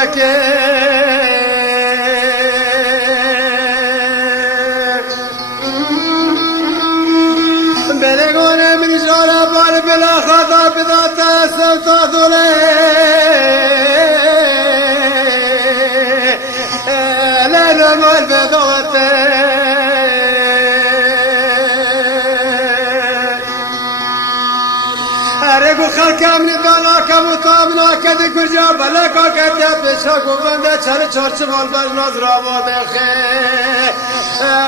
بومکه بلگونه من جاره بال بلا خدا بداتا سوتا دوله لیلو مال بداتا ارگو خلکم ندانا کم و تامنا کدی کجا بلکا کدی بشا گوبنده چر چارچ مال بجناز را باده خی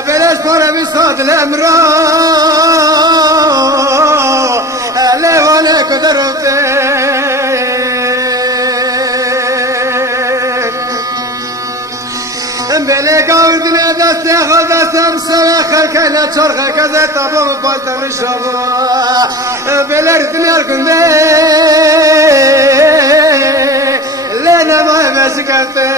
بلش پاره بی سادل امرا لیوانه کدرفته بله گاودنه دسته خود دستم سوه خلکنه چرخه کزه تابم بالتم شما بله ردنه کنده لینه مای بشکرده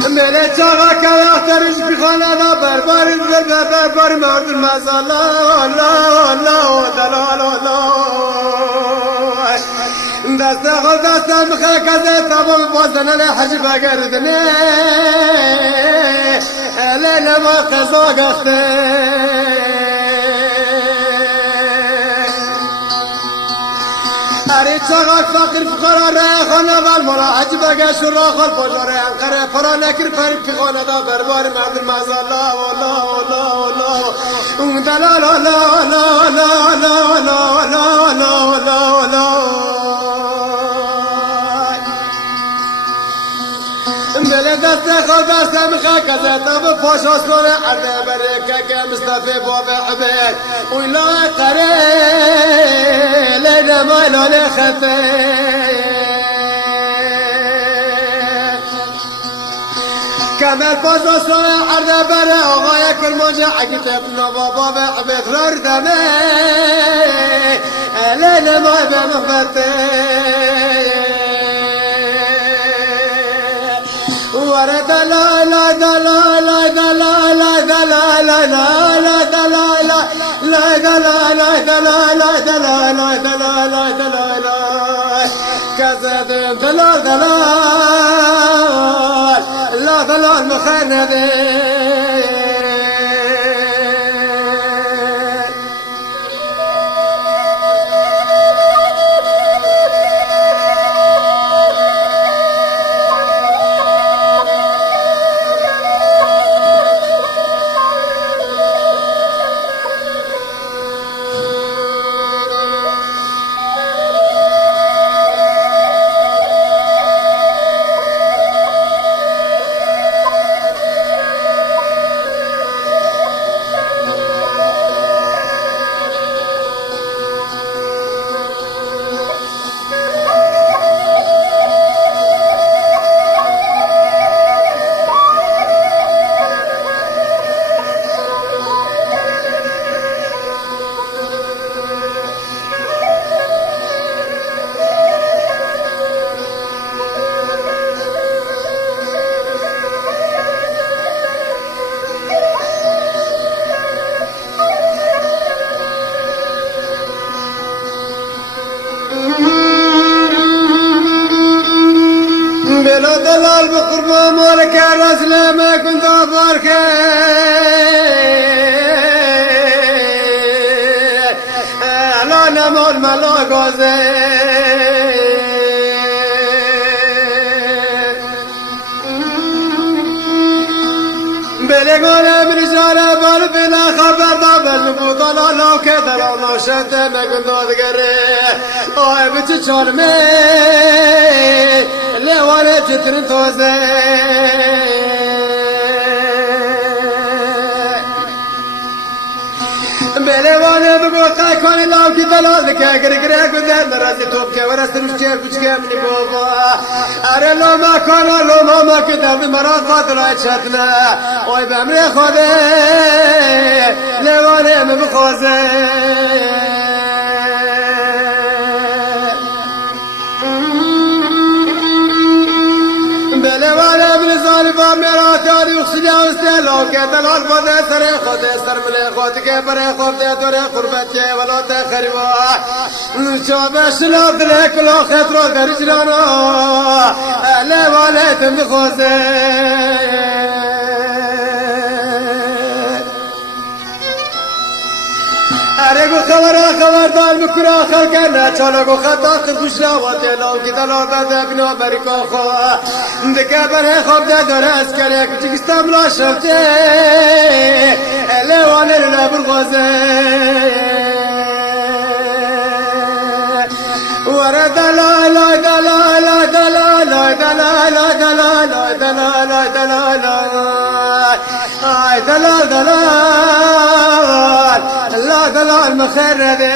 بله چاقا که اخترش بخانه دا برباری دل برباری مردن مزالا الله دلال دست خود دستم خکزه تمام بازنه حجب گردنه لیل ما قضا گخته اری چاقا فقیر فقرا ره خانه بل مولا حجب گشت را خال بجاره انقره پرا نکر پری پی خانه دا بربار مردن مزالا دلال بله دست خود دستم خاکزه تاب پاش آسمان عرده بره که مصطفی باب عبید ویلا قره لیل مایلال خطه کمل پاش آسمان عرده بره آقای کرمانجه عقیت ابن باب عبید را ردمه لیل مای به مخبته ورد لا لا لا لا لا لا لا لا لا لا لا لا لا كذا دلال لا دلال مخندين بلا دلال بقربا مالك الرسل ما كنت أضارك لا نمول ملاك بلغنا من رجال بال بلا خبر دابل بوطلا لو كدر الله شنت ما كنت أذكره أوه بتشارمي لیوانه چترین توزه بلیوانه بگو قیقانی لاو کی دلال که گرگره گذر نرازی توب که ورستنوش چیر کچ که منی بابا اره لوما کانا لوما ما که درد مرا فاطلای چتنه اوی بمری خوده لیوانه مبخوزه بلوانه من ظالفا میرا تاری اخسیدی استیلو که دلال خود سر خود سر مل خود که بر خود دور قربت که ولات خریوا شابش لا دل کلو خطر در جرانا لا والد مخوزه ارگو خبردار بکرا خلقنا چالگو خطا خرگوش راواتی لاو کی دلال بده بنا برکا خوا دکه بره خواب ده داره از کلیه کچکستم لا شفته لیوانه لبرغازه ورا دلال دلال دلال دلال دلال دلال دلال آی دلال دلال لا دلال مخرده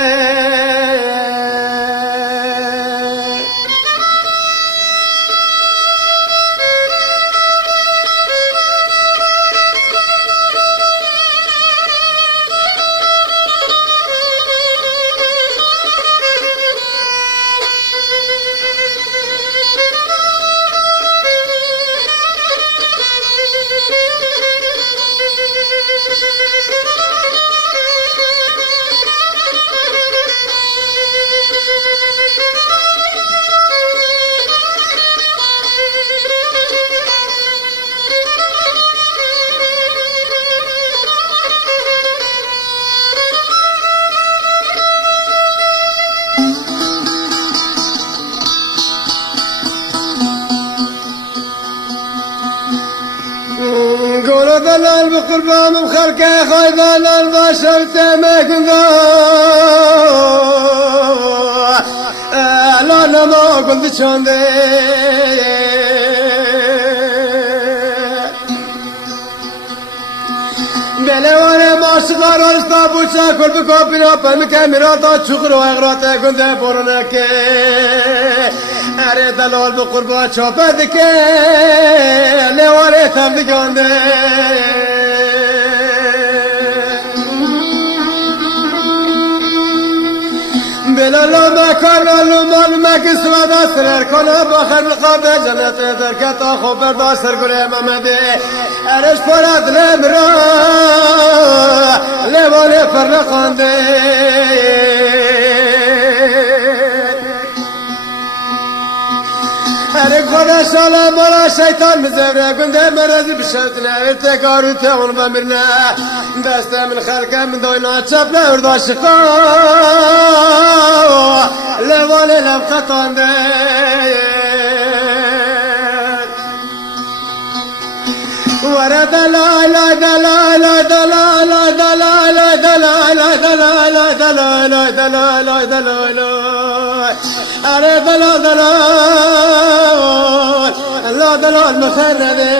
قولوا دلال بقربان من خلقه خاي دلال باشرت ما كندا لا لا ما قلت شاندي بلوانه ماشقار استابو چاکل بکو پینا پم کمیراتا چقر و اغراتا گنده برونکه اره دلال بقربان چاپه دکه لوانه تم دکانده بلالا مکانا لومال مکسوا داستر کنه باخر لقابه جنت درکتا خوب داستر گره محمده ارش پرد لمرا لوانه فرقانده ارک خدا شاله مالا شیطان مزوره گنده مرزی بشتنه ارتکارو تاون بمرنه دسته من خلقه من دوینا چپنه اردا شقا لوانه لب خطانده ورا دلال دلال دلال دلال دلال دلال دلال دلال دلال اره دلال دلال لا دلال مخرده